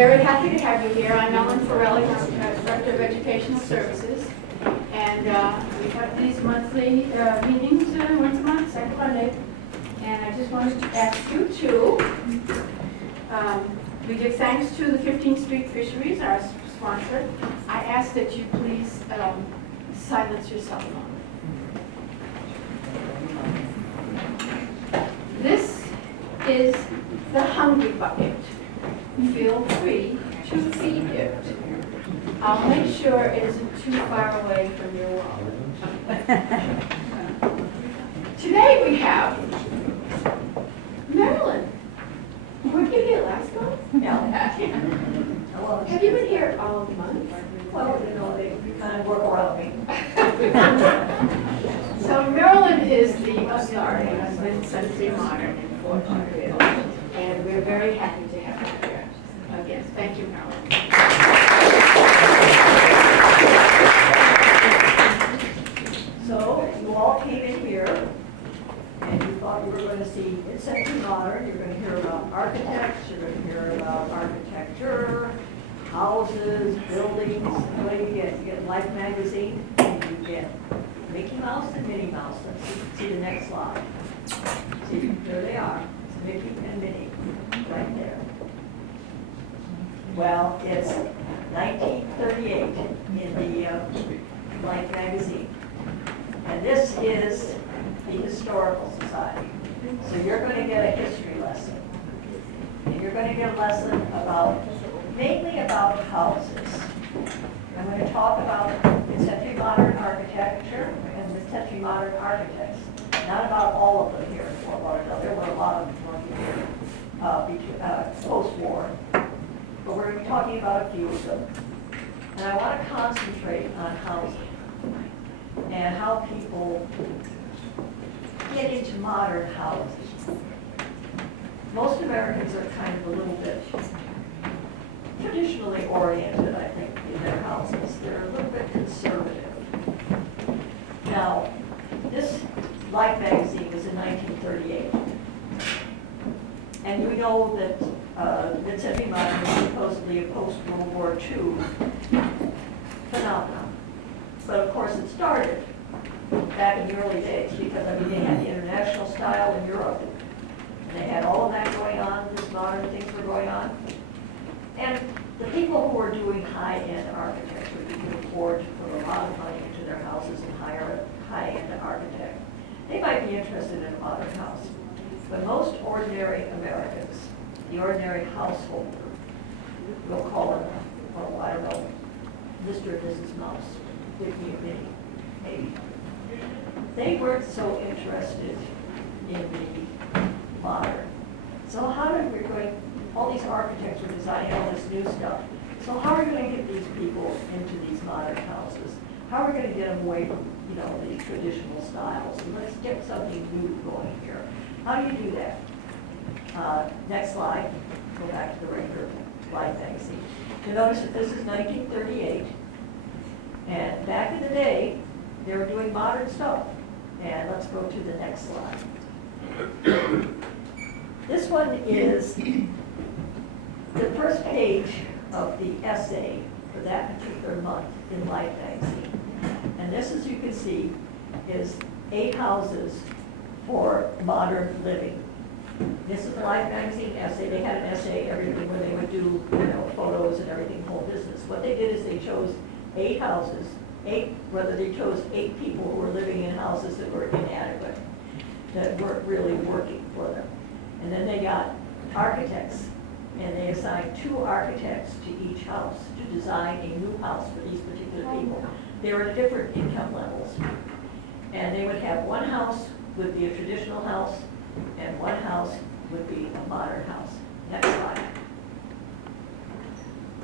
very happy to have you here. I'm Ellen Farrelly, Director of Educational Services. And we have these monthly meetings once a month, second Monday. And I just wanted to ask you to, we give thanks to the 15th Street Fisheries, our sponsor. I ask that you please silence your cell phone. This is the Hungry Bucket. Feel free to feed it. I'll make sure it isn't too far away from your wallet. Today we have Merrilyn. Weren't you here last month? No. Have you been here all month? Well, you know, they kind of work around me. So Merrilyn is the authority with History Modern in Fort Lauderdale, and we're very happy to have her here. Again, thank you, Merrilyn. So you all came in here, and you thought you were going to see History Modern. You're going to hear about architects. You're going to hear about architecture, houses, buildings. What do you get? You get Life magazine, and you get Mickey Mouse and Minnie Mouse. Let's see the next slide. See, there they are. It's Mickey and Minnie, right there. Well, it's 1938 in the Life magazine. And this is the Historical Society. So you're going to get a history lesson. And you're going to get a lesson about, mainly about houses. I'm going to talk about mid-century modern architecture and mid-century modern architects. Not about all of them here in Fort Lauderdale. There were a lot of them here post-war. But we're talking about a few of them. And I want to concentrate on housing and how people get into modern houses. Most Americans are kind of a little bit traditionally oriented, I think, in their houses. They're a little bit conservative. Now, this Life magazine was in 1938. And we know that mid-century modern was supposedly a post-World War II phenomenon. But of course it started back in the early days because, I mean, they had the international style in Europe. And they had all of that going on, this modern things were going on. And the people who were doing high-end architecture, who could afford to put a lot of money into their houses and hire a high-end architect, they might be interested in a modern house. But most ordinary Americans, the ordinary householder, we'll call them, oh, I don't know, Mr. and Mrs. Mouse, Mickey and Minnie, maybe. They weren't so interested in the modern. So how did we going, all these architects were designing all this new stuff. So how are we going to get these people into these modern houses? How are we going to get them away from, you know, these traditional styles? And let's get something new going here. How do you do that? Next slide. Go back to the regular Life magazine. You notice that this is 1938. And back in the day, they were doing modern stuff. And let's go to the next slide. This one is the first page of the essay for that particular month in Life magazine. And this, as you can see, is 8 houses for modern living. This is the Life magazine essay. They had an essay, everything, where they would do, you know, photos and everything, whole business. What they did is they chose 8 houses, whether they chose 8 people who were living in houses that were inadequate, that weren't really working for them. And then they got architects, and they assigned 2 architects to each house to design a new house for these particular people. They were at different income levels. And they would have one house would be a traditional house, and one house would be a modern house. Next slide.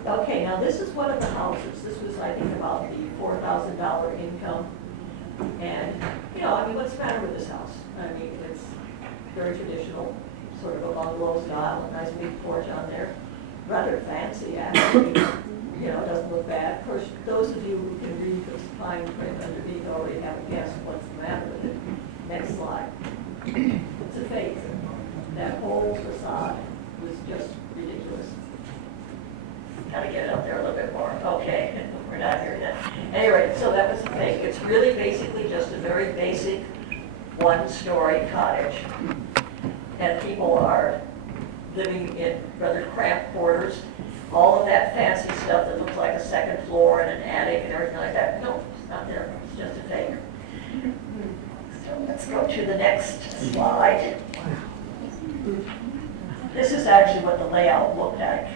Okay, now this is one of the houses. This was, I think, about the $4,000 income. And, you know, I mean, what's the matter with this house? I mean, it's very traditional, sort of a bungalow style, a nice big porch on there. Rather fancy, actually. You know, it doesn't look bad. Of course, those of you who can read the fine print underneath already have a guess what's the matter with it. Next slide. It's a fake. That whole facade was just ridiculous. Gotta get it up there a little bit more. Okay, we're not here yet. Anyway, so that was the thing. It's really basically just a very basic one-story cottage. And people are living in rather cramped quarters. All of that fancy stuff that looks like a second floor and an attic and everything like that, no, it's not there. It's just a fake. So let's go to the next slide. This is actually what the layout looked like.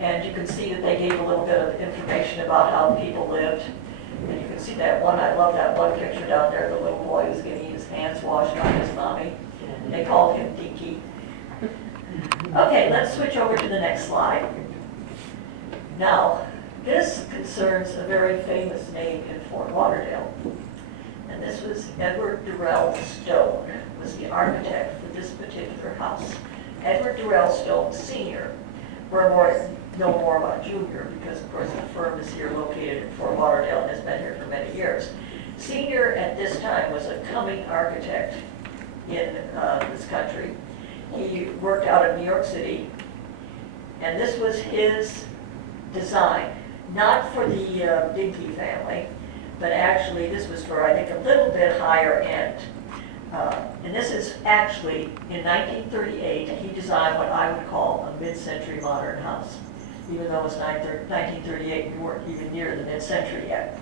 And you can see that they gave a little bit of information about how people lived. And you can see that one, I love that one picture down there, the little boy who's getting his hands washed by his mommy. They called him Dinky. Okay, let's switch over to the next slide. Now, this concerns a very famous name in Fort Lauderdale. And this was Edward Durrell Stone, was the architect for this particular house. Edward Durrell Stone Sr., we're know more about Junior because, of course, the firm is here located in Fort Lauderdale and has been here for many years. Senior at this time was a coming architect in this country. He worked out of New York City, and this was his design, not for the Dinky family, but actually this was for, I think, a little bit higher end. And this is actually, in 1938, he designed what I would call a mid-century modern house. Even though it was 1938, we weren't even near the mid-century yet.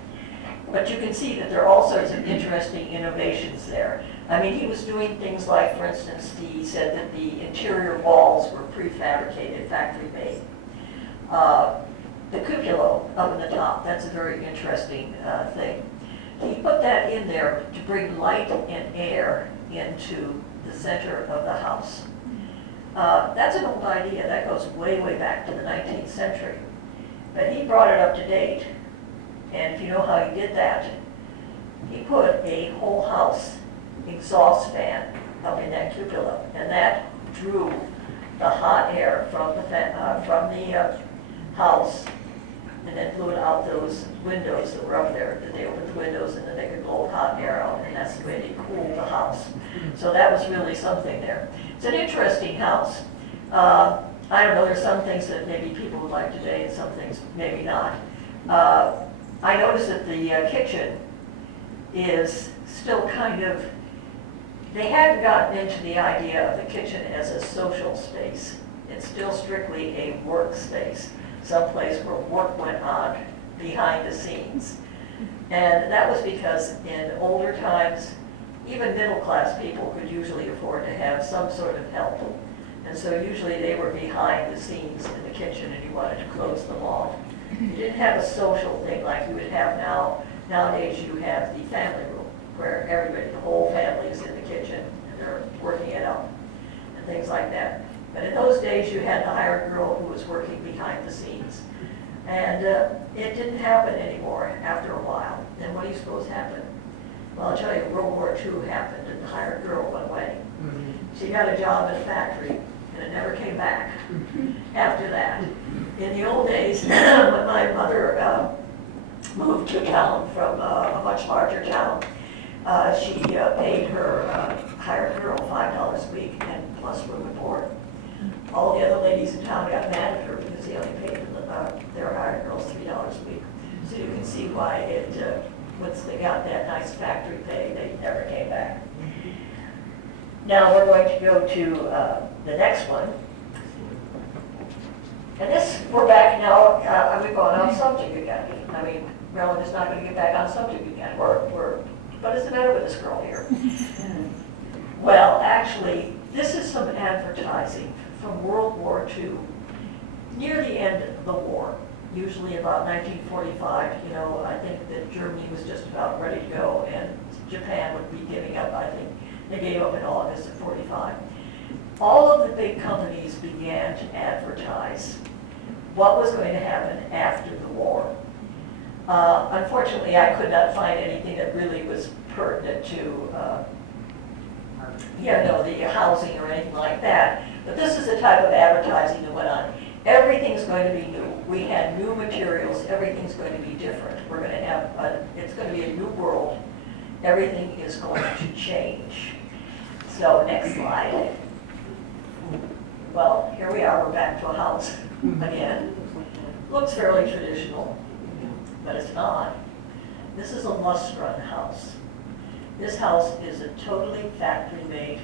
But you can see that there are all sorts of interesting innovations there. I mean, he was doing things like, for instance, he said that the interior walls were prefabricated, factory made. The cupola up in the top, that's a very interesting thing. He put that in there to bring light and air into the center of the house. That's an old idea. That goes way, way back to the 19th century. But he brought it up to date. And if you know how he did that, he put a whole house exhaust fan up in that cupola. And that drew the hot air from the house and then blew it out those windows that were up there, that they opened the windows and then they could blow hot air out, and that's the way they cooled the house. So that was really something there. It's an interesting house. I don't know, there's some things that maybe people would like today and some things maybe not. I noticed that the kitchen is still kind of, they hadn't gotten into the idea of the kitchen as a social space. It's still strictly a work space, someplace where work went on behind the scenes. And that was because in older times, even middle-class people could usually afford to have some sort of help. And so usually they were behind the scenes in the kitchen and you wanted to close them off. You didn't have a social thing like you would have now. Nowadays you have the family room where everybody, the whole family is in the kitchen and they're working it out and things like that. But in those days you had the hired girl who was working behind the scenes. And it didn't happen anymore after a while. And what do you suppose happened? Well, I'll tell you, World War II happened and the hired girl went away. She got a job in a factory and it never came back after that. In the old days, when my mother moved to town from a much larger town, she paid her hired girl $5 a week and plus room and board. All the other ladies in town got mad at her because they only paid their hired girls $3 a week. So you can see why it, once they got that nice factory pay, they never came back. Now we're going to go to the next one. And this, we're back now, we've gone off subject again. I mean, Merrilyn is not going to get back on subject again. What is the matter with this girl here? Well, actually, this is some advertising from World War II, near the end of the war, usually about 1945. You know, I think that Germany was just about ready to go and Japan would be giving up, I think. They gave up in August of 45. All of the big companies began to advertise what was going to happen after the war. Unfortunately, I could not find anything that really was pertinent to the housing or anything like that. But this is the type of advertising that went on. Everything's going to be new. We had new materials. Everything's going to be different. We're going to have, it's going to be a new world. Everything is going to change. So next slide. Well, here we are. We're back to a house again. looks fairly traditional, but it's not. This is a must-run house. This house is a totally factory-made,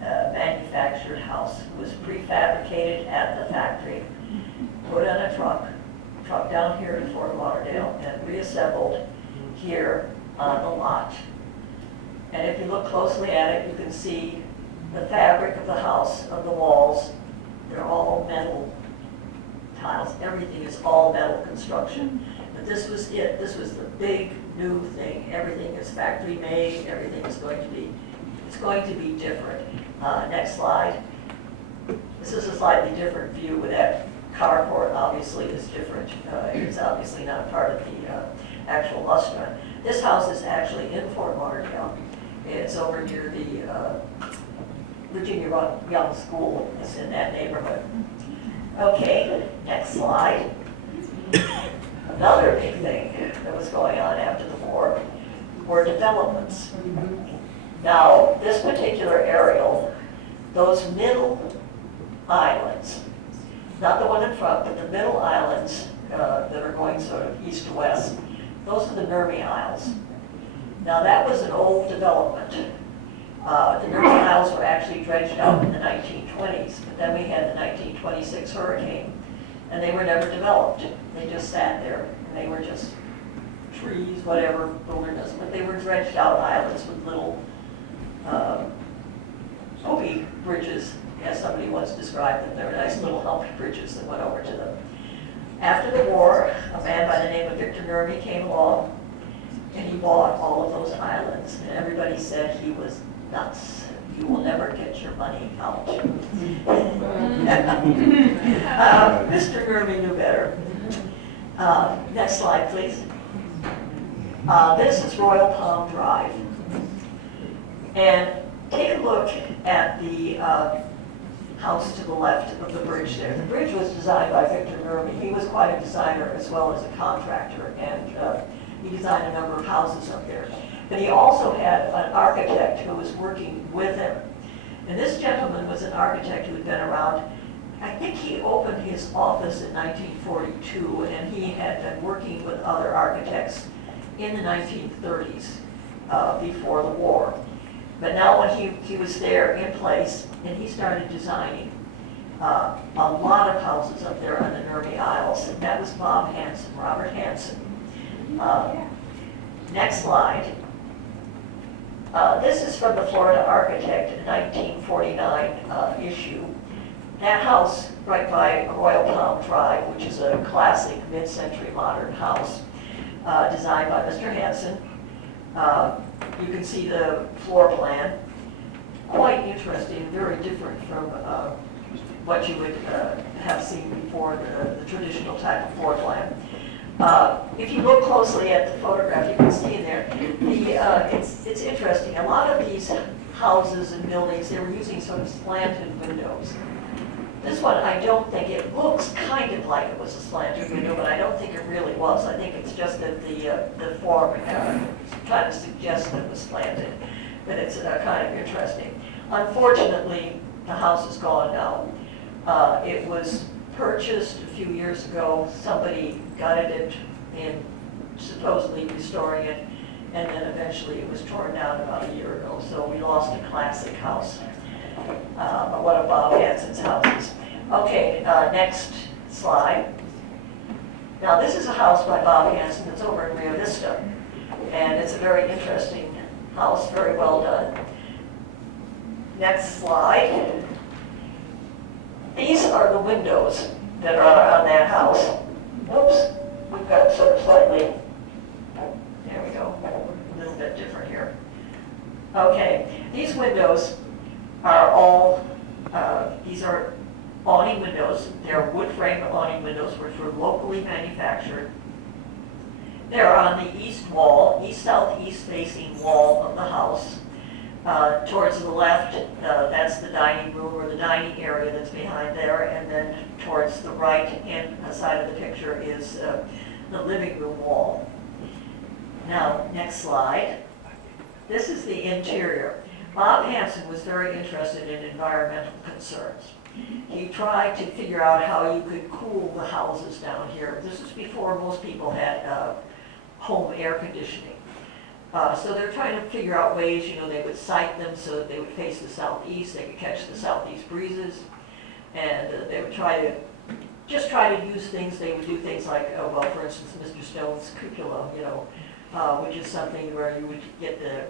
manufactured house. It was prefabricated at the factory, put on a truck down here to Fort Lauderdale, and reassembled here on the lot. And if you look closely at it, you can see the fabric of the house, of the walls. They're all metal tiles. Everything is all metal construction. But this was it. This was the big new thing. Everything is factory made. Everything is going to be, it's going to be different. Next slide. This is a slightly different view with that carport. Obviously is different. It's obviously not part of the actual must run. This house is actually in Fort Lauderdale. It's over near the Virginia Young School. It's in that neighborhood. Okay, next slide. Another big thing that was going on after the war were developments. Now, this particular aerial, those middle islands, not the one in front, but the middle islands that are going sort of east to west, those are the Nermi Isles. Now, that was an old development. The Nermi Isles were actually dredged out in the 1920s, but then we had the 1926 hurricane, and they were never developed. They just sat there, and they were just trees, whatever, wilderness, but they were dredged out islands with little Opie bridges, as somebody once described them. They were nice little humped bridges that went over to them. After the war, a man by the name of Victor Nermi came along, and he bought all of those islands, and everybody said he was nuts. You will never get your money out. Mr. Nermi knew better. Next slide, please. This is Royal Palm Drive. And take a look at the house to the left of the bridge there. The bridge was designed by Victor Nermi. He was quite a designer as well as a contractor, and he designed a number of houses up there. But he also had an architect who was working with him. And this gentleman was an architect who had been around. I think he opened his office in 1942, and he had been working with other architects in the 1930s before the war. But now when he was there in place, and he started designing a lot of houses up there on the Nermi Isles, and that was Bob Hansen, Robert Hansen. Next slide. This is from the Florida Architect, a 1949 issue. That house right by Royal Palm Drive, which is a classic mid-century modern house, designed by Mr. Hansen. You can see the floor plan. Quite interesting, very different from what you would have seen before, the traditional type of floor plan. If you look closely at the photograph, you can see in there, it's interesting. A lot of these houses and buildings, they were using sort of slanted windows. This one, I don't think, it looks kind of like it was a slanted window, but I don't think it really was. I think it's just that the form kind of suggests that it was slanted, but it's kind of interesting. Unfortunately, the house is gone now. It was purchased a few years ago. Somebody gutted it in supposedly restoring it, and then eventually it was torn down about a year ago. So we lost a classic house, one of Bob Hansen's houses. Okay, next slide. Now this is a house by Bob Hansen that's over in Rio Vista, and it's a very interesting house, very well done. Next slide. These are the windows that are on that house. Oops, we've got sort of slightly, there we go, a little bit different here. Okay, these windows are all, these are awning windows. They're wood frame awning windows which were locally manufactured. They're on the east wall, east-southeast facing wall of the house. Towards the left, that's the dining room or the dining area that's behind there, and then towards the right hand side of the picture is the living room wall. Now, next slide. This is the interior. Bob Hansen was very interested in environmental concerns. he tried to figure out how you could cool the houses down here. This was before most people had home air conditioning. So they're trying to figure out ways, they would site them so that they would face the southeast, they could catch the southeast breezes, and they would try to use things. They would do things like, well, for instance, Mr. Stone's cupola, which is something where you would get the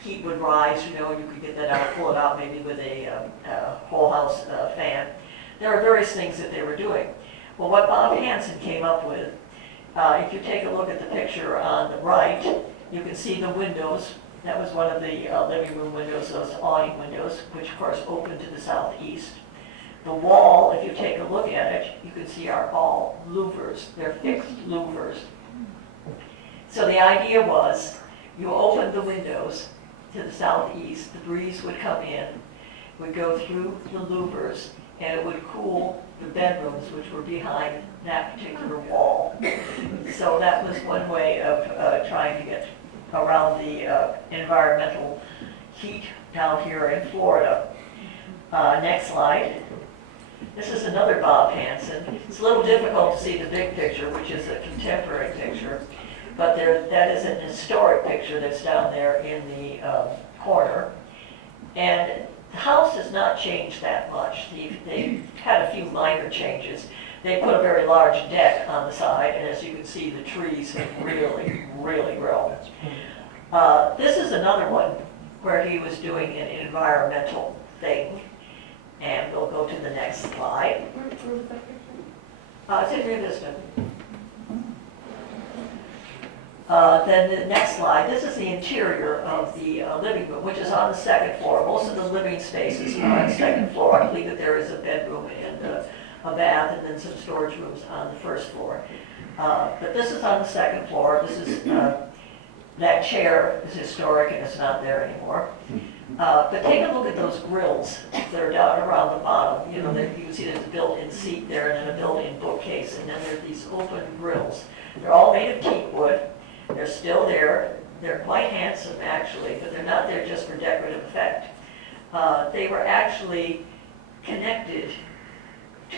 heat would rise, you could get that out, pull it out maybe with a whole house fan. There are various things that they were doing. Well, what Bob Hansen came up with, if you take a look at the picture on the right, you can see the windows. That was one of the living room windows, those awning windows, which of course open to the southeast. The wall, if you take a look at it, you can see are all louvers. They're fixed louvers. So the idea was you opened the windows to the southeast, the breeze would come in, would go through the louvers, and it would cool the bedrooms, which were behind that particular wall. So that was one way of trying to get around the environmental heat down here in Florida. Next slide. This is another Bob Hansen. It's a little difficult to see the big picture, which is a contemporary picture, but that is an historic picture that's down there in the corner. And the house has not changed that much. They've had a few minor changes. They put a very large deck on the side, and as you can see, the trees have really, really grown. This is another one where he was doing an environmental thing. And we'll go to the next slide. Where was that picture? It's in Rio Vista. Then the next slide, this is the interior of the living room, which is on the second floor. Most of the living spaces are on the second floor. I believe that there is a bedroom and a bath and then some storage rooms on the first floor. But this is on the second floor. This is, that chair is historic and it's not there anymore. But take a look at those grills that are down around the bottom. You can see there's a built-in seat there and then a built-in bookcase, and then there's these open grills. They're all made of teak wood. They're still there. They're quite handsome, actually, but they're not there just for decorative effect. They were actually connected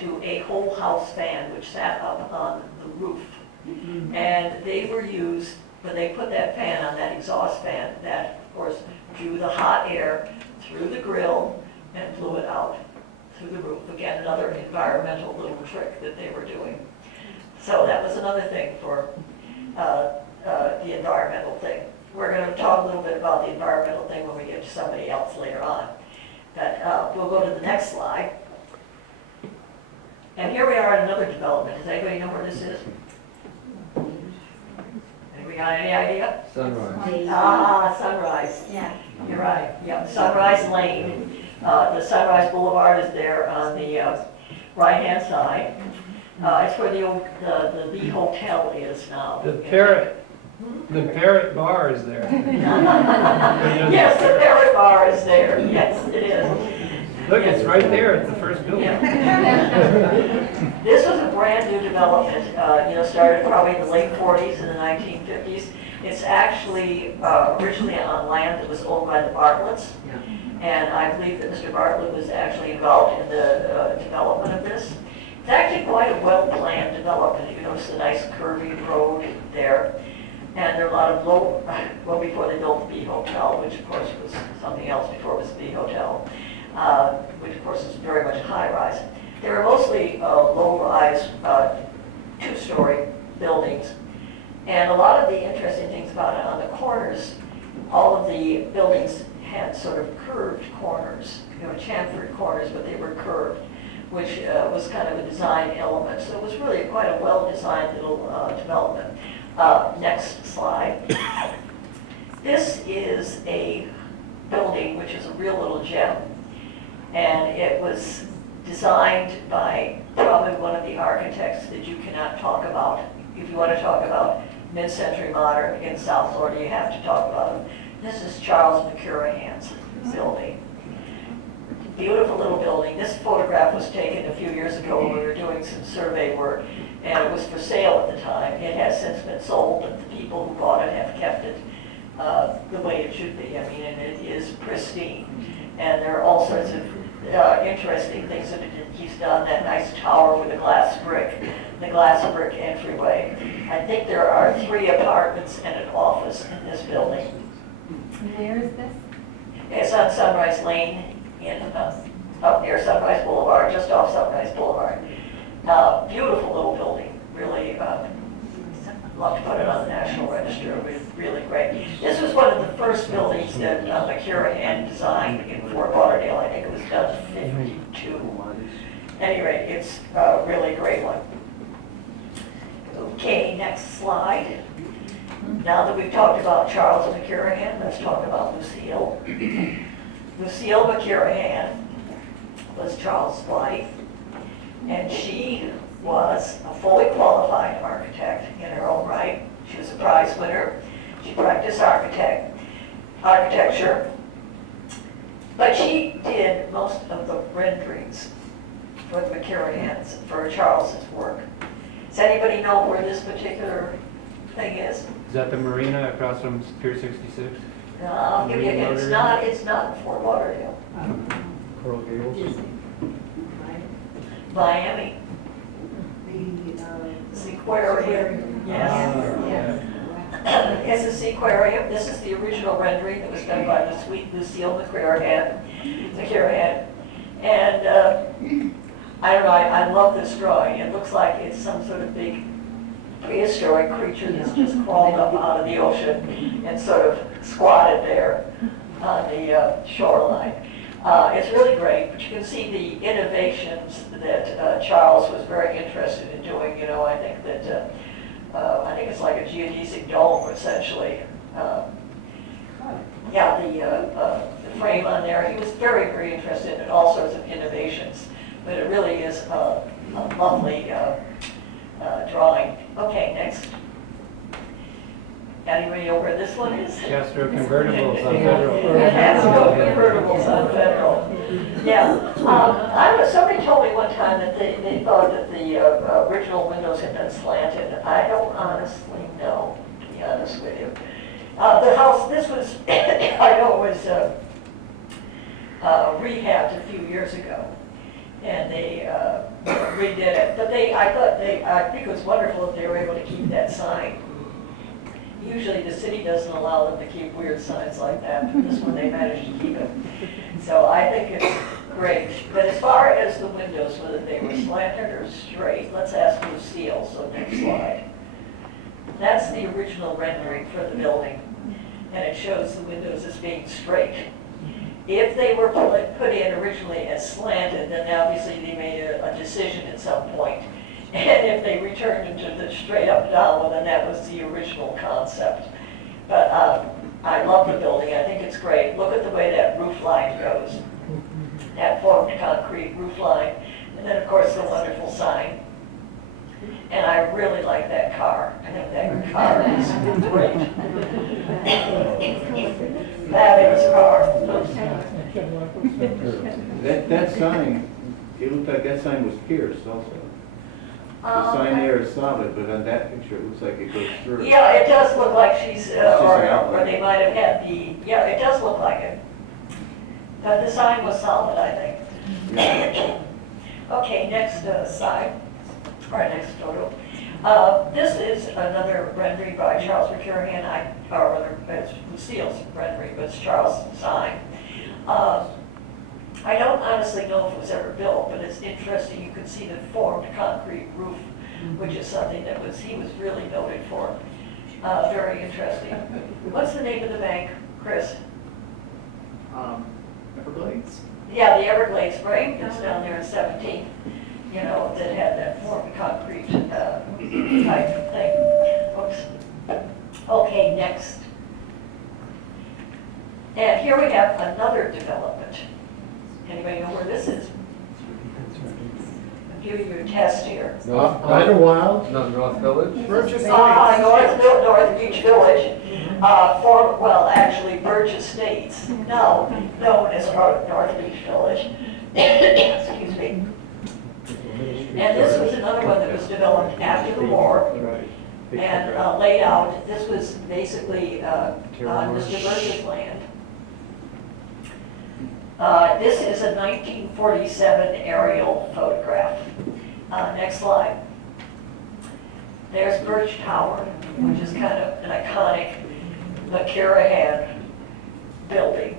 to a whole house fan which sat up on the roof. And they were used, when they put that fan on, that exhaust fan, that, of course, drew the hot air through the grill and blew it out through the roof. Again, another environmental little trick that they were doing. So that was another thing for the environmental thing. We're going to talk a little bit about the environmental thing when we get to somebody else later on. But we'll go to the next slide. And here we are in another development. Does anybody know where this is? Anybody got any idea? Sunrise. Ah, Sunrise. Yeah. You're right. Yep, Sunrise Lane. The Sunrise Boulevard is there on the right-hand side. It's where the hotel is now. The Parrot Bar is there. Yes, the Parrot Bar is there. Yes, it is. Look, it's right there. It's the first building. Yeah. This was a brand new development, started probably in the late 40s and the 1950s. It's actually originally on land that was owned by the Bartletts. And I believe that Mr. Bartlett was actually involved in the development of this. It's actually quite a well-planned development. You notice the nice curving road there. And there are a lot of well, before they built the B Hotel, which of course was something else before it was the B Hotel, which of course is very much a high-rise. They were mostly low-rise, two-story buildings. And a lot of the interesting things about it, on the corners, all of the buildings had sort of curved corners, chamfered corners, but they were curved, which was kind of a design element. So it was really quite a well-designed little development. Next slide. This is a building which is a real little gem. And it was designed by probably one of the architects that you cannot talk about. If you want to talk about mid-century modern in South Florida, you have to talk about him. This is Charles McCurahan's building. Beautiful little building. This photograph was taken a few years ago when we were doing some survey work, and it was for sale at the time. It has since been sold, but the people who bought it have kept it the way it should be. I mean, and it is pristine. And there are all sorts of interesting things that he's done, that nice tower with the glass brick entryway. I think there are 3 apartments and an office in this building. Where is this? It's on Sunrise Lane up near Sunrise Boulevard, just off Sunrise Boulevard. Beautiful little building, really, love to put it on the National Register. It was really great. This was one of the first buildings that McCurahan designed in Fort Lauderdale. I think it was done in 52. At any rate, it's a really great one. Okay, next slide. Now that we've talked about Charles McCurahan, let's talk about Lucille. Lucille McCurahan was Charles' wife, and she was a fully qualified architect in her own right. She was a prize winner. She practiced architecture, but she did most of the renderings for the McCurahans, for Charles's work. Does anybody know where this particular thing is? Is that the marina across from Pier 66? I'll give you a hint. It's not in Fort Lauderdale. Coral Gables? Miami. Seaquarium. Yes. It's a seaquarium. This is the original rendering that was done by the sweet Lucille McCurahan. And I don't know, I love this drawing. It looks like it's some sort of big prehistoric creature that's just crawled up out of the ocean and sort of squatted there on the shoreline. It's really great, but you can see the innovations that Charles was very interested in doing. You know, I think that I think it's like a geodesic dome, essentially. The frame on there. He was very, very interested in all sorts of innovations, but it really is a lovely drawing. Okay, next. Anybody know where this one is? Castro convertibles on Federal. Castro convertibles on Federal. Yeah. Somebody told me one time that they thought that the original windows had been slanted. I don't honestly know, to be honest with you. The house, this was, I know it was rehabbed a few years ago, and they redid it. But I think it was wonderful that they were able to keep that sign. Usually the city doesn't allow them to keep weird signs like that, but this one they managed to keep it. So I think it's great. But as far as the windows, whether they were slanted or straight, let's ask Lucille, so next slide. That's the original rendering for the building, and it shows the windows as being straight. If they were put in originally as slanted, then obviously they made a decision at some point. And if they returned into the straight up down, well, then that was the original concept. But I love the building. I think it's great. Look at the way that roof line goes. That formed concrete roof line. And then, of course, the wonderful sign. And I really like that car. I think that car is great. Fabulous car. That sign, it looked like that sign was pierced also. The sign there is solid, but on that picture, it looks like it goes through. Yeah, it does look like she's, an outline. or they might have had yeah, it does look like it. But the sign was solid, I think. Okay, next slide, or next photo. This is another rendering by Charles McCurahan, or rather, it's Lucille's rendering, but it's Charles' sign. I don't honestly know if it was ever built, but it's interesting. You can see the formed concrete roof, which is something that he was really noted for. Very interesting. What's the name of the bank, Chris? Everglades? Yeah, the Everglades Bank. It's down there in 17th. You know, that had that formed concrete type thing. Oops. Okay, next. And here we have another development. Anybody know where this is? I'll give you a test here. Idlewild? No, North Village? Burgess North Beach Village, actually Burgess Estates, now known as North Beach Village. Excuse me. And this was another one that was developed after the war and laid out. This was basically on Mr. Burgess' land. This is a 1947 aerial photograph. Next slide. There's Birch Tower, which is kind of an iconic McCarahan building.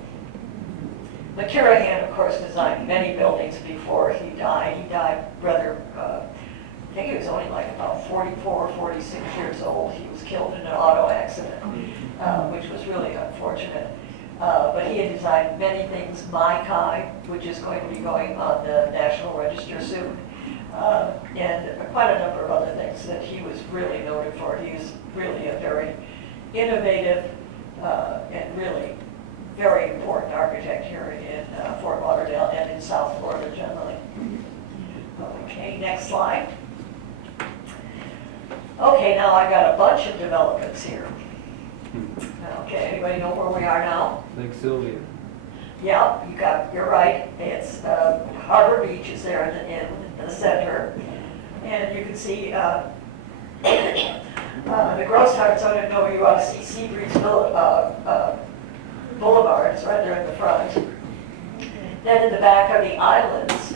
McCarahan, of course, designed many buildings before he died. He died rather, I think he was only like about 44 or 46 years old. He was killed in an auto accident, which was really unfortunate. But he had designed many things, Mai Kai, which is going to be going on the National Register soon, and quite a number of other things that he was really noted for. He was really a very innovative and really very important architect here in Fort Lauderdale and in South Florida generally. Okay, next slide. Okay, now I've got a bunch of developments here. Okay, anybody know where we are now? Lake Sylvia. Yeah, you're right. It's Harbor Beach is there in the center, and you can see the Gross Heart Zone. No, you ought to see Seabreeze Boulevard. It's right there in the front. Then in the back are the islands,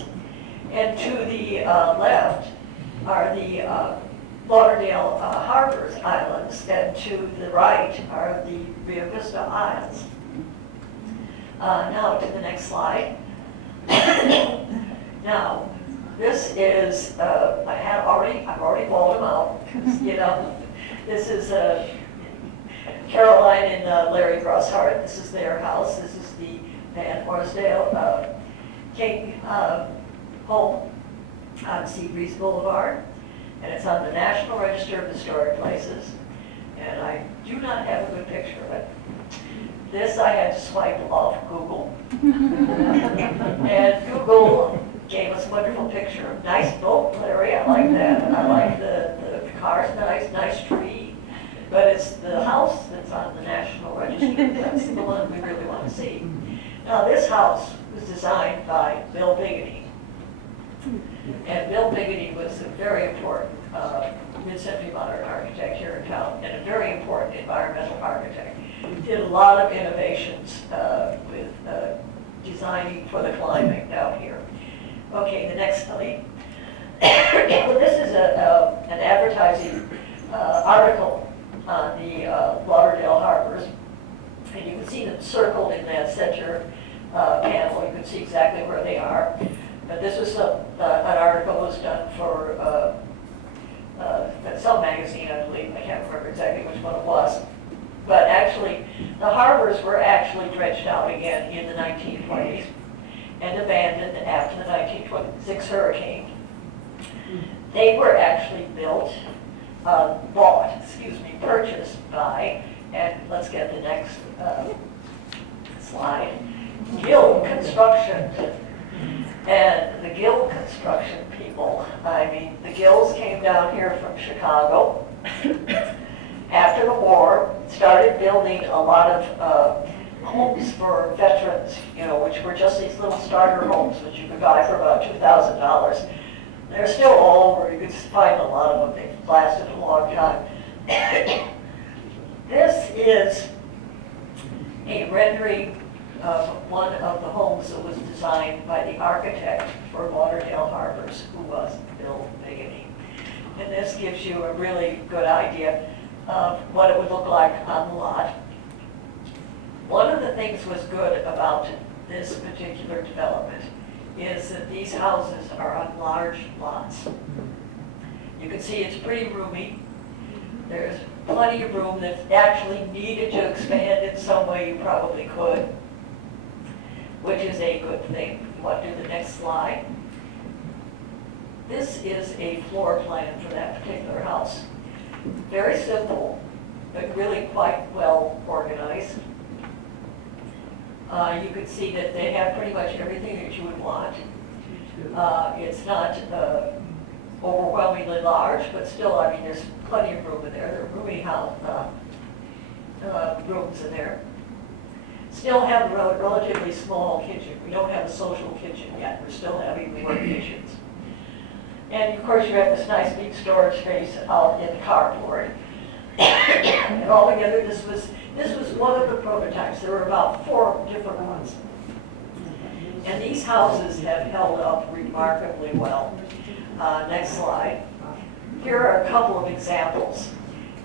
and to the left are the Lauderdale Harbor's islands, and to the right are the Rio Vista Isles. Now to the next slide. Now, this is I've already walled them out. You know, this is Caroline and Larry Grosshart. This is their house. This is the Van Orsdale King home on Seabreeze Boulevard, and it's on the National Register of Historic Places. And I do not have a good picture of it. This I had to swipe off Google. And Google gave us a wonderful picture. Nice boat, Larry, I like that. And I like the car's nice tree. But it's the house that's on the National Register. That's the one we really want to see. Now this house was designed by Bill Biggity. And Bill Biggity was a very important mid-century modern architect here in town and a very important environmental architect. Did a lot of innovations with designing for the climate down here. Okay, the next slide. Well, this is an advertising article on the Lauderdale Harbors. And you can see them circled in that center panel. You can see exactly where they are. This was an article that was done for some magazine, I believe. I can't remember exactly which one it was. But actually, the harbors were actually dredged out again in the 1920s and abandoned after the 1926 hurricane. They were actually purchased by, and let's get the next slide, Gill Construction. And the Gill Construction people, I mean, the Gills came down here from Chicago after the war, started building a lot of homes for veterans, you know, which were just these little starter homes which you could buy for about $2,000. They're still all over. You can find a lot of them. They've lasted a long time. This is a rendering of one of the homes that was designed by the architect for Lauderdale Harbors, who was Bill Biggity. And this gives you a really good idea of what it would look like on the lot. One of the things was good about this particular development is that these houses are on large lots. You can see it's pretty roomy. There's plenty of room that actually needed to expand in some way. You probably could, which is a good thing. You want to do the next slide. This is a floor plan for that particular house. Very simple, but really quite well organized. You can see that they have pretty much everything that you would want. It's not overwhelmingly large, but still, I mean, there's plenty of room in there. There are roomy house rooms in there. Still have a relatively small kitchen. We don't have a social kitchen yet. We're still having work kitchens. And of course, you have this nice big storage space out in the carport. And altogether, this was one of the prototypes. There were about 4 different ones. And these houses have held up remarkably well. Next slide. Here are a couple of examples.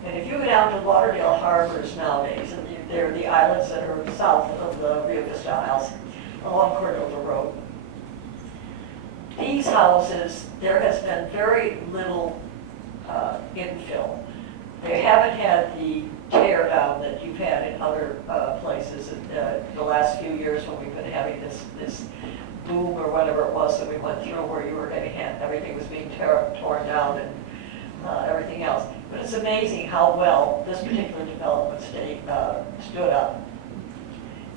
And if you go down to Lauderdale harbors nowadays, and they're the islands that are south of the Rio Vista Isles, along Cordova Road, these houses, there has been very little infill. They haven't had the tear down that you've had in other places in the last few years when we've been having this boom or whatever it was that we went through, where you were getting everything was being torn down and everything else. But it's amazing how well this particular development stood up.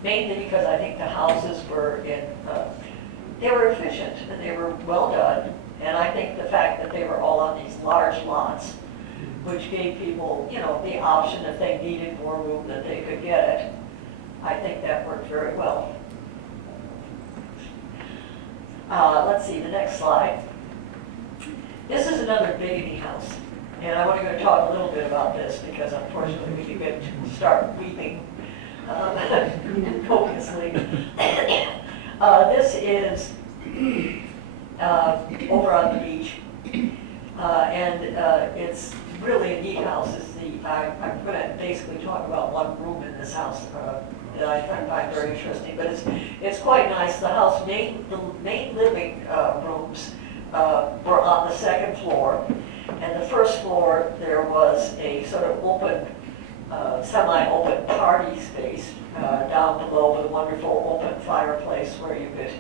Mainly because I think the houses were they were efficient and they were well done. And I think the fact that they were all on these large lots, which gave people, you know, the option if they needed more room that they could get it. I think that worked very well. Let's see, the next slide. This is another Biggity house. And I want to talk a little bit about this because unfortunately we could start weeping copiously. This is over on the beach. And it's really a neat house. I'm going to basically talk about one room in this house that I find very interesting, but it's quite nice. The house, the main living rooms were on the second floor, and the first floor there was a sort of open, semi-open party space down below with a wonderful open fireplace where you could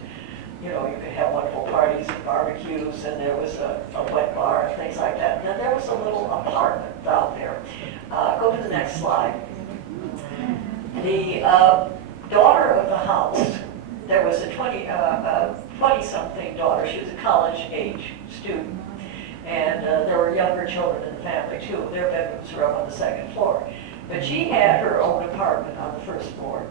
have wonderful parties and barbecues, and there was a wet bar and things like that. And then there was a little apartment down there. Go to the next slide. The daughter of the house, there was a 20-something daughter. She was a college-age student. And there were younger children in the family, too. Their bedrooms were up on the second floor. But she had her own apartment on the first floor.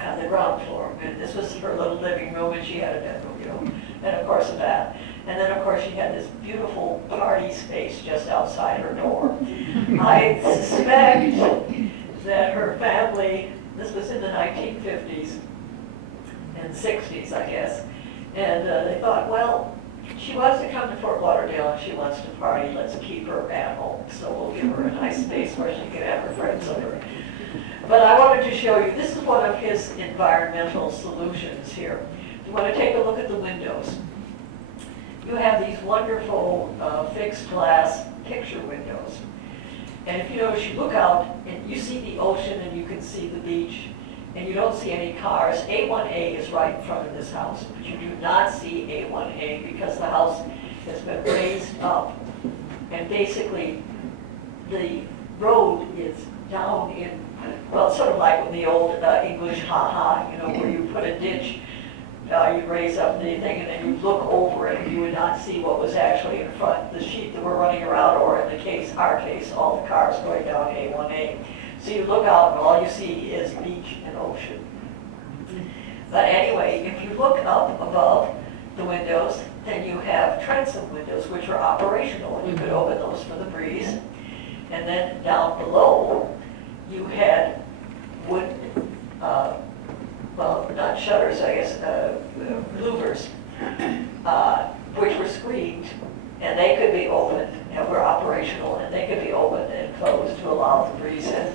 On the ground floor, and this was her little living room, and she had a bedroom, and of course a bath. And then of course she had this beautiful party space just outside her door. I suspect that her family, this was in the 1950s and 60s, I guess, and they thought, well, she wants to come to Fort Lauderdale and she wants to party, let's keep her at home. So we'll give her a nice space where she can have her friends over. But I wanted to show you, this is one of his environmental solutions here. You want to take a look at the windows. You have these wonderful fixed glass picture windows. And if you notice, you look out and you see the ocean and you can see the beach and you don't see any cars. A1A is right in front of this house, but you do not see A1A because the house has been raised up. And basically, the road is down in, well, sort of like with the old English ha-ha, where you put a ditch, you raise up the thing, and then you look over it, and you would not see what was actually in front, the sheep that were running around, or in our case, all the cars going down A1A. So you look out, and all you see is beach and ocean. But anyway, if you look up above the windows, then you have transom windows, which are operational, and you could open those for the breeze. And then down below, you had wood, well, not shutters, I guess, louvers, which were screened, and they could be opened, and were operational, and they could be opened and closed to allow the breeze in.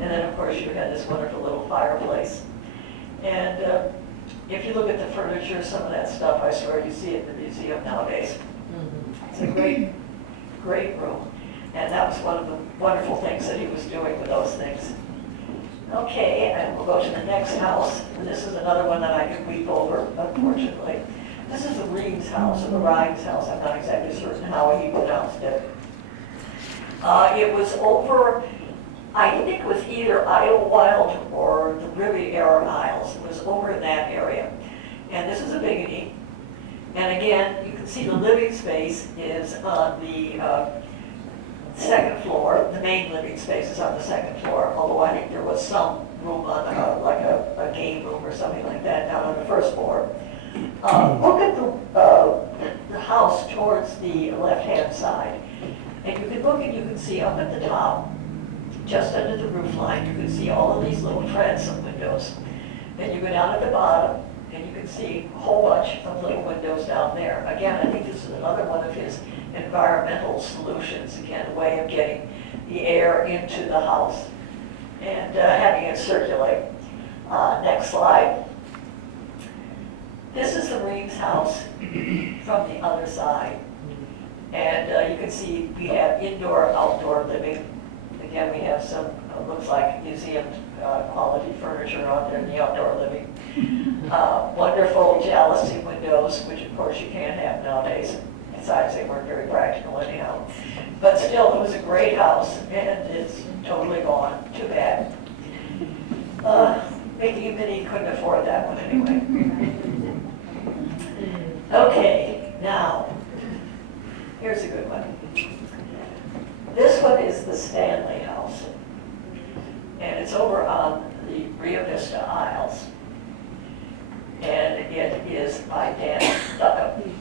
And then, of course, you had this wonderful little fireplace. And if you look at the furniture, some of that stuff, I swear you see it in the museum nowadays. It's a great, great room. And that was one of the wonderful things that he was doing with those things. Okay, and we'll go to the next house. And this is another one that I could weep over, unfortunately. This is the Reams house, or the Rhimes house. I'm not exactly certain how he pronounced it. It was over, I think it was either Idlewild or the Riviera Isles. It was over in that area. And this is a Biggity. And again, you can see the living space is on the second floor. The main living space is on the second floor, although I think there was some room on like a game room or something like that down on the first floor. Look at the house towards the left-hand side. And you can look and you can see up at the top, just under the roof line, you can see all of these little transom windows. Then you go down at the bottom and you can see a whole bunch of little windows down there. Again, I think this is another one of his environmental solutions, again, a way of getting the air into the house and having it circulate. Next slide. This is the Reeves house from the other side. And you can see we have indoor, outdoor living. Again, we have some, looks like museum quality furniture out there in the outdoor living. Wonderful jalousie windows, which of course you can't have nowadays. Besides, they weren't very practical anyhow. But still, it was a great house, and it's totally gone. Too bad. Mickey and Minnie couldn't afford that one anyway. Okay, now, here's a good one. This one is the Stanley House, and it's over on the Rio Vista Isles, and it is by Dan Stuckham.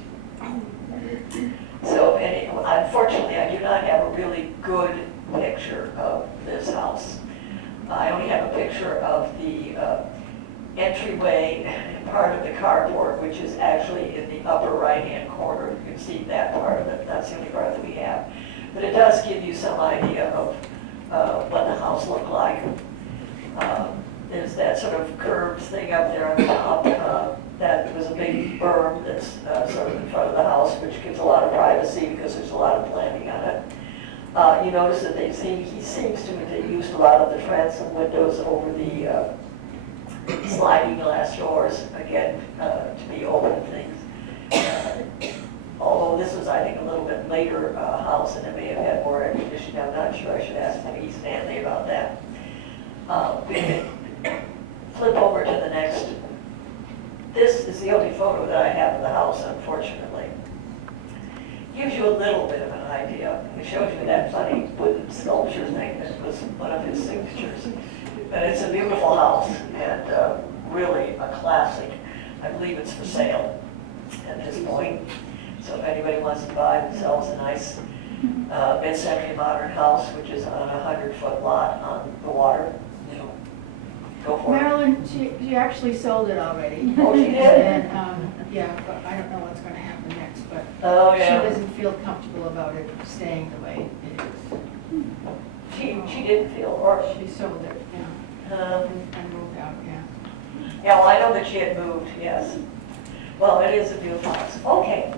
So unfortunately, I do not have a really good picture of this house. I only have a picture of the entryway and part of the carport, which is actually in the upper right-hand corner. You can see that part of it. That's the only part that we have. But it does give you some idea of what the house looked like. There's that sort of curved thing up there on the top. That was a big berm that's sort of in front of the house, which gives a lot of privacy because there's a lot of planting on it. You notice that he seems to have used a lot of the transom windows over the sliding glass doors, again, to be open things. Although this was, I think, a little bit later house, and it may have had more air conditioning. I'm not sure. I should ask maybe Stanley about that. We can flip over to the next. This is the only photo that I have of the house, unfortunately. Gives you a little bit of an idea. It shows you that funny wooden sculpture thing that was one of his signatures. But it's a beautiful house and really a classic. I believe it's for sale at this point. So if anybody wants to buy themselves a nice mid-century modern house, which is on a 100-foot lot on the water, go for it. Merrilyn, she actually sold it already. Oh, she did? And, yeah, but I don't know what's gonna happen next, but Oh, she yeah. doesn't feel comfortable about it staying the way it is. She didn't feel, or She sold it, yeah, and moved out, yeah. yeah, well, I know that she had moved, yes. Well, it is a beautiful house. Okay.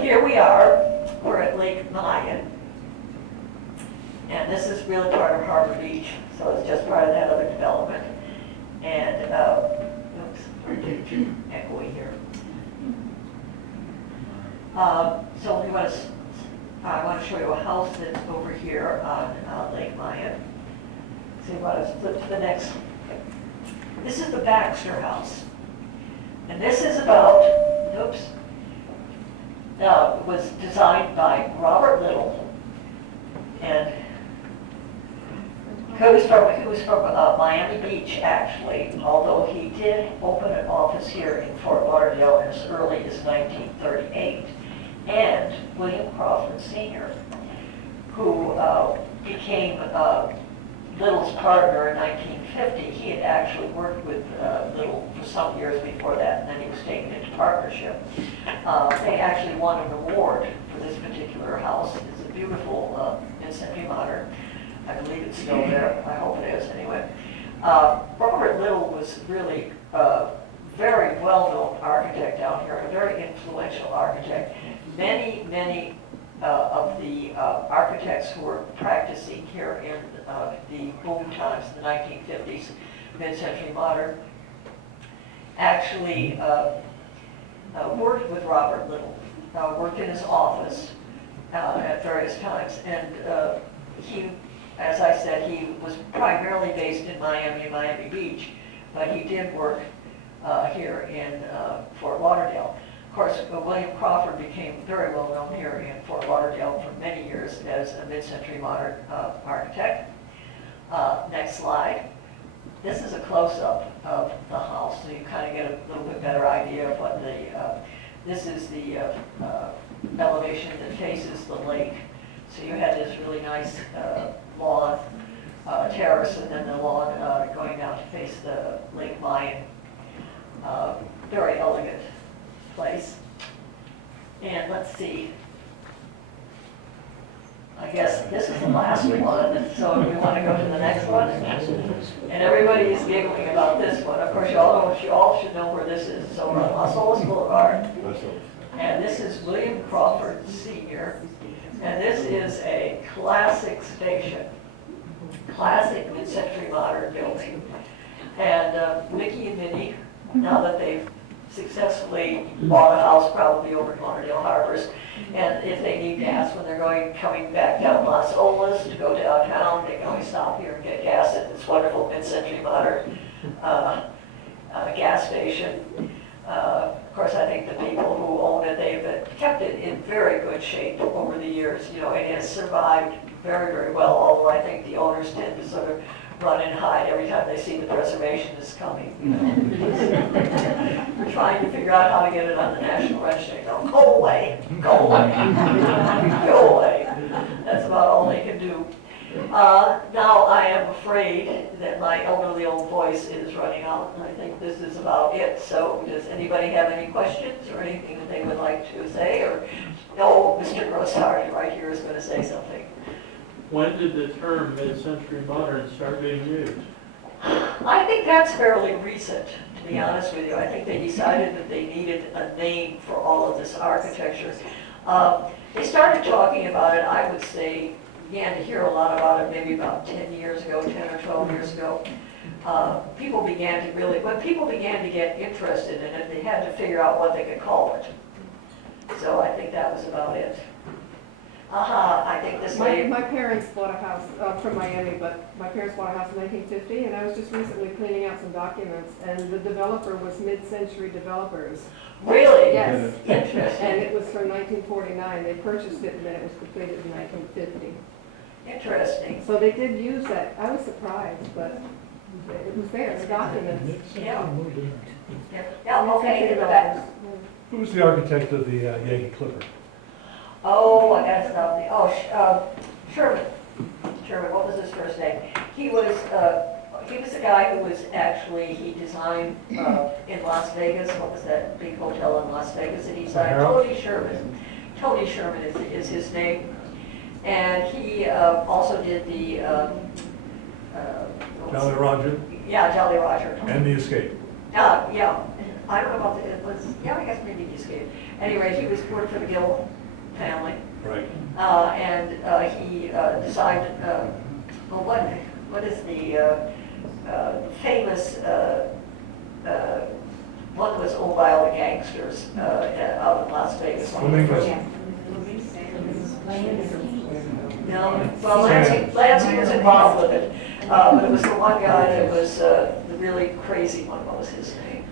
Here we are. We're at Lake Mayan. And this is really part of Harbor Beach, so it's just part of that other development. And, oops, echoey here. So I want to show you a house that's over here on Lake Mayan. So you want to flip to the next. This is the Baxter House. And this is about, oops, it was designed by Robert Little, and he was from Miami Beach, actually, although he did open an office here in Fort Lauderdale as early as 1938. And William Crawford Sr., who became Little's partner in 1950, he had actually worked with Little for some years before that, and then he was taken into partnership. They actually won an award for this particular house. It's a beautiful mid-century modern. I believe it's still there. I hope it is anyway. Robert Little was really a very well-known architect down here, a very influential architect. Many of the architects who were practicing here in the boom times, the 1950s, mid-century modern, actually worked with Robert Little, worked in his office at various times. And he, as I said, he was primarily based in Miami and Miami Beach, but he did work here in Fort Lauderdale. Of course, William Crawford became very well known here in Fort Lauderdale for many years as a mid-century modern architect. Next slide. This is a close-up of the house, so you kind of get a little bit better idea of what this is the elevation that faces the lake. So you had this really nice lawn terrace, and then the lawn going down to face the Lake Mayan. Very elegant place. And let's see. I guess this is the last one, so we want to go to the next one. And everybody is giggling about this one. Of course, you all should know where this is. So we're on Las Olas Boulevard. And this is William Crawford Sr. And this is a classic station. Classic mid-century modern building. And Mickey and Minnie, now that they've successfully bought a house probably over in Lauderdale Harbors, and if they need gas when they're coming back down Las Olas to go downtown, they can always stop here and get gas at this wonderful mid-century modern gas station. Of course, I think the people who own it, they've kept it in very good shape over the years. You know, it has survived very, very well, although I think the owners tend to sort of run and hide every time they see the preservation is coming. You know? We're trying to figure out how to get it on the National Register. Go away, go away, go away. That's about all they can do. Now I am afraid that my elderly old voice is running out, and I think this is about it. So does anybody have any questions or anything that they would like to say? Or, no, Mr. Grossart right here is going to say something. When did the term mid-century modern start being used? I think that's fairly recent, to be honest with you. I think they decided that they needed a name for all of this architecture. They started talking about it, I would say, began to hear a lot about it maybe about 10 years ago, 10 or 12 years ago. People began to really, when people began to get interested in it, they had to figure out what they could call it. So I think that was about it. I think this way. My parents bought a house from Miami, but my parents bought a house in 1950, and I was just recently cleaning out some documents, and the developer was Mid-Century Developers. Really? Yes. Interesting. And it was from 1949. They purchased it, and then it was completed in 1950. Interesting. So they did use that. I was surprised, but it was there, the documents. Yeah. Yeah, okay, in the back. Who was the architect of the Yankee Clipper? Oh, I gotta stop the, Sherman. Sherman, what was his first name? He was the guy who was actually, he designed in Las Vegas, what was that big hotel in Las Vegas that he designed? Tony Sherman. Tony Sherman is his name. And he also did the, Jolly Roger yeah, Jolly Roger. and the Escape. Yeah, I don't know about the, it was, yeah, I guess maybe he escaped. Anyway, he was worked for the Gill family. Right. And he decided, well, what is the famous one that was owned by all the gangsters out in Las Vegas? No, well, Lansing was involved with it, but it was the one guy that was the really crazy one. What was his name?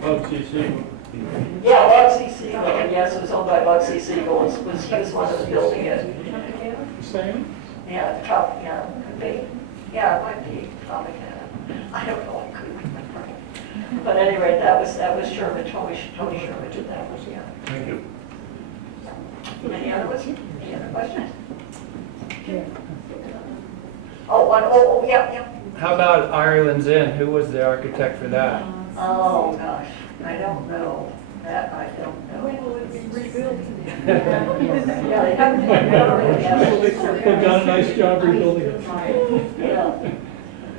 Bugsy Siegel. Yeah, Bugsy Siegel. Yes, it was owned by Bugsy Siegel. He was one that was building it. Same? Yeah, the top, yeah, could be. Yeah, it might be Tropicana. I don't know, I couldn't remember. But anyway, that was Sherman, Tony Sherman did that, yeah. Thank you. Any other ones? Any other questions? Oh, yeah. How about Ireland's Inn? Who was the architect for that? Oh, gosh, I don't know. That I don't know. When will it be rebuilt? Yeah, they haven't really They've done a nice job rebuilding it.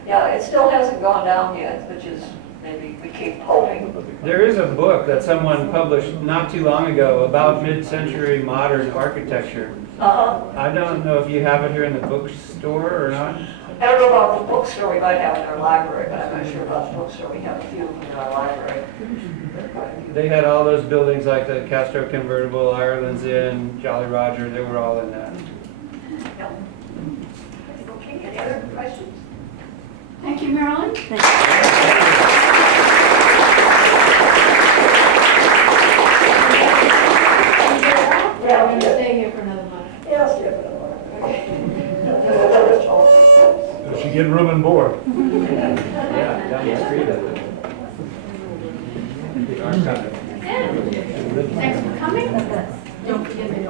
Yeah, it still hasn't gone down yet, which is, maybe we keep hoping. There is a book that someone published not too long ago about mid-century modern architecture. I don't know if you have it here in the bookstore or not. I don't know about the bookstore, we might have it in our library, but I'm not sure about the bookstore. We have a few in our library. They had all those buildings like the Castro Convertible, Ireland's Inn, Jolly Roger, they were all in that. Yeah. Okay, any other questions? Thank you, Merrilyn. Yeah, We're going to stay here for another month. Yeah, I'll stay for the morning. Does she get room and board? Yeah, down the street of it. The archive. Thanks for coming. Don't forget the